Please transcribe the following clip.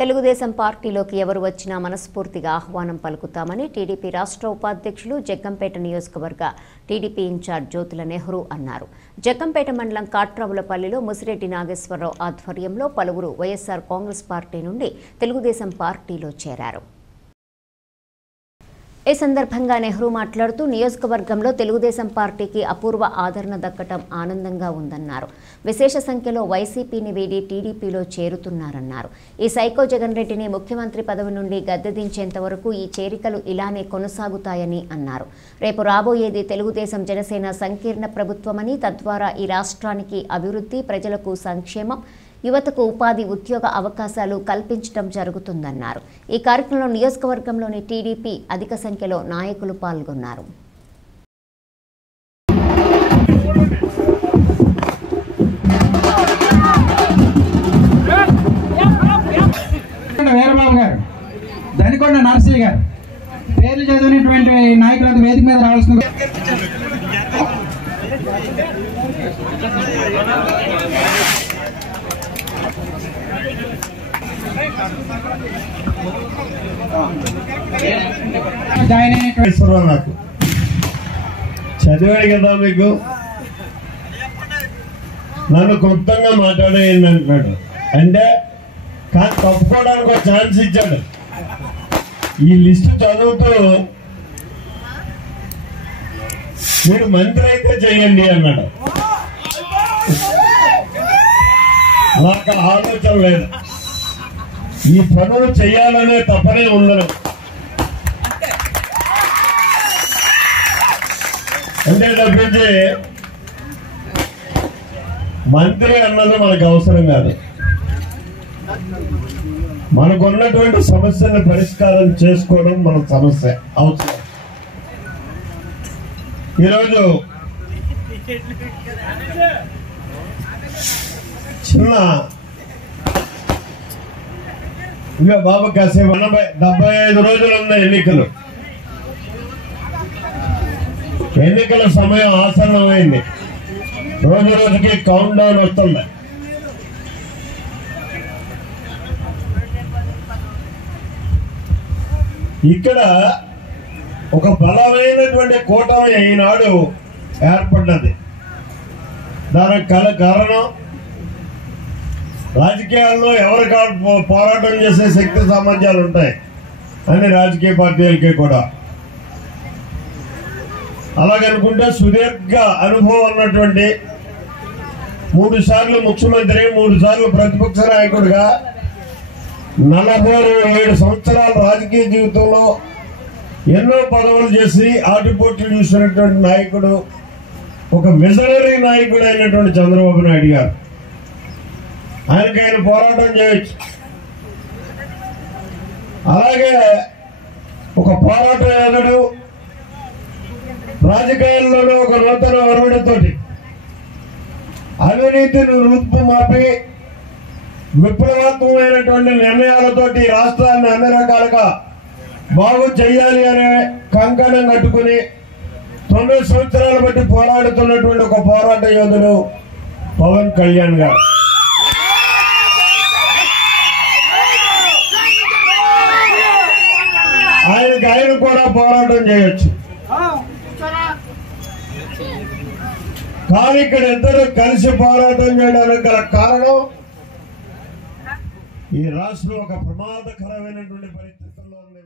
తెలుగుదేశం పార్టీలోకి ఎవరు వచ్చినా మనస్ఫూర్తిగా ఆహ్వానం పలుకుతామని టీడీపీ రాష్ట్ర ఉపాధ్యక్షులు జగ్గంపేట నియోజకవర్గ టీడీపీ ఇన్ఛార్జ్ జ్యోతుల నెహ్రూ అన్నారు. జగ్గంపేట మండలం కాట్రావులపల్లిలో ముసిరెడ్డి నాగేశ్వరరావు ఆధ్వర్యంలో పలువురు వైఎస్ఆర్ కాంగ్రెస్ పార్టీ నుండి తెలుగుదేశం పార్టీలో చేరారు. ఈ సందర్భంగా నెహ్రూ మాట్లాడుతూ నియోజకవర్గంలో తెలుగుదేశం పార్టీకి అపూర్వ ఆదరణ దక్కటం ఆనందంగా ఉందన్నారు. విశేష సంఖ్యలో వైసీపీని వీడి టీడీపీలో చేరుతున్నారన్నారు. ఈ సైకో జగన్ రెడ్డిని ముఖ్యమంత్రి పదవి నుండి గద్దెదించేంత వరకు ఈ చేరికలు ఇలానే కొనసాగుతాయని అన్నారు. రేపు రాబోయేది తెలుగుదేశం జనసేన సంకీర్ణ ప్రభుత్వమని, తద్వారా ఈ రాష్ట్రానికి అభివృద్ధి, ప్రజలకు సంక్షేమం, యువతకు ఉపాధి, ఉద్యోగ అవకాశాలు కల్పించడం జరుగుతుందన్నారు. ఈ కార్యక్రమంలో నియోజకవర్గంలోని టీడీపీ అధిక సంఖ్యలో నాయకులు పాల్గొన్నారు. వీరబాబు గారు, దనికొండ నరసయ్య గారు పేర్లు చదివినటువంటి నాయకులకు వేదిక మీద రావాల్సింది. నాకు చదివాడు కదా, మీకు నన్ను క్లుప్తంగా మాట్లాడేయండి అంటున్నాడు. అంటే కానీ తప్పుకోవడానికి ఒక ఛాన్స్ ఇచ్చాడు. ఈ లిస్టు చదువుతూ మీరు మంత్రి అయితే చేయండి అన్నాడు. నాకు ఆలోచన లేదు, ఈ పనులు చేయాలనే తప్పనే ఉండదు. అంటే తప్పించి మంత్రి అన్నది మనకు అవసరం కాదు. మనకున్నటువంటి సమస్యను పరిష్కారం చేసుకోవడం మన సమస్య అవసరం. ఈరోజు చిన్న ఇక బాబు కాసేపు 75 రోజులు ఉన్న ఎన్నికలు, ఎన్నికల సమయం ఆసన్నమైంది. రోజు రోజుకి కౌంట్ డౌన్ వస్తుంది. ఇక్కడ ఒక బలమైనటువంటి కూటమి ఈనాడు ఏర్పడ్డది. దానికి కారణం రాజకీయాల్లో ఎవరు పోరాటం చేసే శక్తి సామర్థ్యాలు ఉంటాయి అన్ని రాజకీయ పార్టీలకి కూడా. అలాగనుకుంటే సుదీర్ఘ అనుభవం ఉన్నటువంటి 3 సార్లు ముఖ్యమంత్రి, 3 సార్లు ప్రతిపక్ష నాయకుడిగా 47 సంవత్సరాల రాజకీయ జీవితంలో ఎన్నో పదవులు చేసి ఆటుపోట్లు చూసినటువంటి నాయకుడు, ఒక విజనరీ నాయకుడు అయినటువంటి చంద్రబాబు నాయుడు గారు. ఆయన పోరాటం చేయొచ్చు. అలాగే ఒక పోరాట యోధుడు, రాజకీయాల్లోనూ ఒక నూతన వరుడితోటి అవినీతిని రూపుమాపి విప్లవాత్మకమైనటువంటి నిర్ణయాలతోటి రాష్ట్రాన్ని అన్ని రకాలుగా బాగు చేయాలి అనే కంకణం కట్టుకుని 9 సంవత్సరాలు బట్టి పోరాడుతున్నటువంటి ఒక పోరాట యోధుడు పవన్ కళ్యాణ్ గారు. ఆయన కూడా పోరాటం చేయొచ్చు. కానీ ఇక్కడ ఇద్దరు కలిసి పోరాటం చేయడానికి గల కారణం ఈ రాష్ట్రం ఒక ప్రమాదకరమైనటువంటి పరిస్థితుల్లో ఉంది.